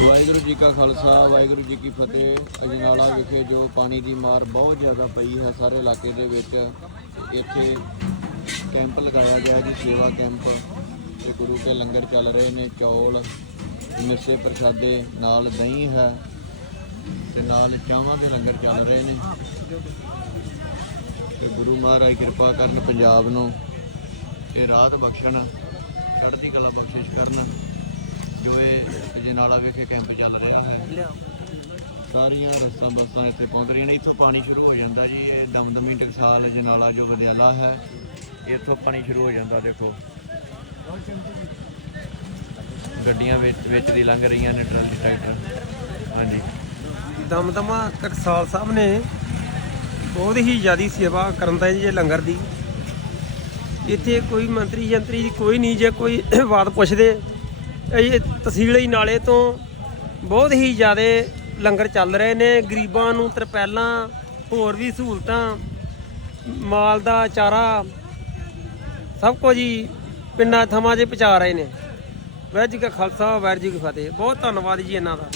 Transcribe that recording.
ਵਾਹਿਗੁਰੂ ਜੀ ਕਾ ਖਾਲਸਾ, ਵਾਹਿਗੁਰੂ ਜੀ ਕੀ ਫਤਿਹ। ਅਜਨਾਲਾ ਵਿਖੇ ਜੋ ਪਾਣੀ ਦੀ ਮਾਰ ਬਹੁਤ ਜ਼ਿਆਦਾ ਪਈ ਹੈ, ਸਾਰੇ ਇਲਾਕੇ ਦੇ ਵਿੱਚ ਇੱਥੇ ਕੈਂਪ ਲਗਾਇਆ ਗਿਆ ਜੀ, ਸੇਵਾ ਕੈਂਪ। ਤੇ ਗੁਰੂ ਕੇ ਲੰਗਰ ਚੱਲ ਰਹੇ ਨੇ, ਚੌਲ ਮਿਰਸੇ ਪ੍ਰਸ਼ਾਦੇ ਨਾਲ ਦਹੀਂ ਹੈ। ਤੇ ਨਾਲ ਚਾਵਾਂ ਦੇ ਲੰਗਰ ਚੱਲ ਰਹੇ ਨੇ। ਤੇ ਗੁਰੂ ਮਹਾਰਾਜ ਕਿਰਪਾ ਕਰਨ ਪੰਜਾਬ ਨੂੰ ਇਹ ਰਾਤ ਬਖਸ਼ਣ, ਚੜ੍ਹਦੀ ਕਲਾ ਬਖਸ਼ਿਸ਼ ਕਰਨ। ਇਹ ਵਿਖੇ ਕੈਂਪ ਚੱਲ ਰਿਹਾ ਹੈ। ਸਾਰੀਆਂ ਰਸਤਾਂ ਬੱਸਾਂ ਇੱਥੇ ਪਹੁੰਚ ਰਹੀਆਂ ਨੇ। ਇੱਥੋਂ ਪਾਣੀ ਸ਼ੁਰੂ ਹੋ ਜਾਂਦਾ ਜੀ। ਇਹ ਦਮਦਮੀ ਟਕਸਾਲ ਜਨਾਲਾ ਜੋ ਵਿਦਿਆਲਾ ਹੈ। ਇੱਥੋਂ ਪਾਣੀ ਸ਼ੁਰੂ ਹੋ ਜਾਂਦਾ, ਦੇਖੋ। ਗੱਡੀਆਂ ਵਿੱਚ ਵਿੱਚ ਦੀ ਲੰਘ ਰਹੀਆਂ ਨੇ ਟਰਾਲੀ ਟਰੈਕਟਰ। ਹਾਂਜੀ। ਦਮਦਮਾ ਟਕਸਾਲ ਸਾਹਿਬ ਨੇ ਬਹੁਤ ਹੀ ਜ਼ਿਆਦੀ ਸੇਵਾ ਕਰਨ ਦਾ ਜੀ ਲੰਗਰ ਦੀ। ਇੱਥੇ ਕੋਈ ਮੰਤਰੀ ਜੰਤਰੀ ਕੋਈ ਨਹੀਂ, ਜੇ ਕੋਈ ਬਾਤ ਪੁੱਛਦੇ ਇਹ ਤਹਿਸੀਲ ਹੀ ਨਾਲੇ ਤੋਂ ਬਹੁਤ ਹੀ ਜ਼ਿਆਦਾ ਲੰਗਰ ਚੱਲ ਰਹੇ ਨੇ। ਗਰੀਬਾਂ ਨੂੰ ਤਰਪੈਲਾਂ ਹੋਰ ਵੀ ਸਹੂਲਤਾਂ, ਮਾਲ ਦਾ ਚਾਰਾ, ਸਭ ਕੁਝ ਹੀ ਪਿੰਡਾਂ ਥਾਵਾਂ 'ਚ ਪਹੁੰਚਾ ਰਹੇ ਨੇ। ਵਾਹਿਗੁਰੂ ਜੀ ਕਾ ਖਾਲਸਾ, ਵਾਹਿਗੁਰੂ ਜੀ ਕੀ ਫਤਿਹ। ਬਹੁਤ ਧੰਨਵਾਦ ਜੀ ਇਹਨਾਂ ਦਾ।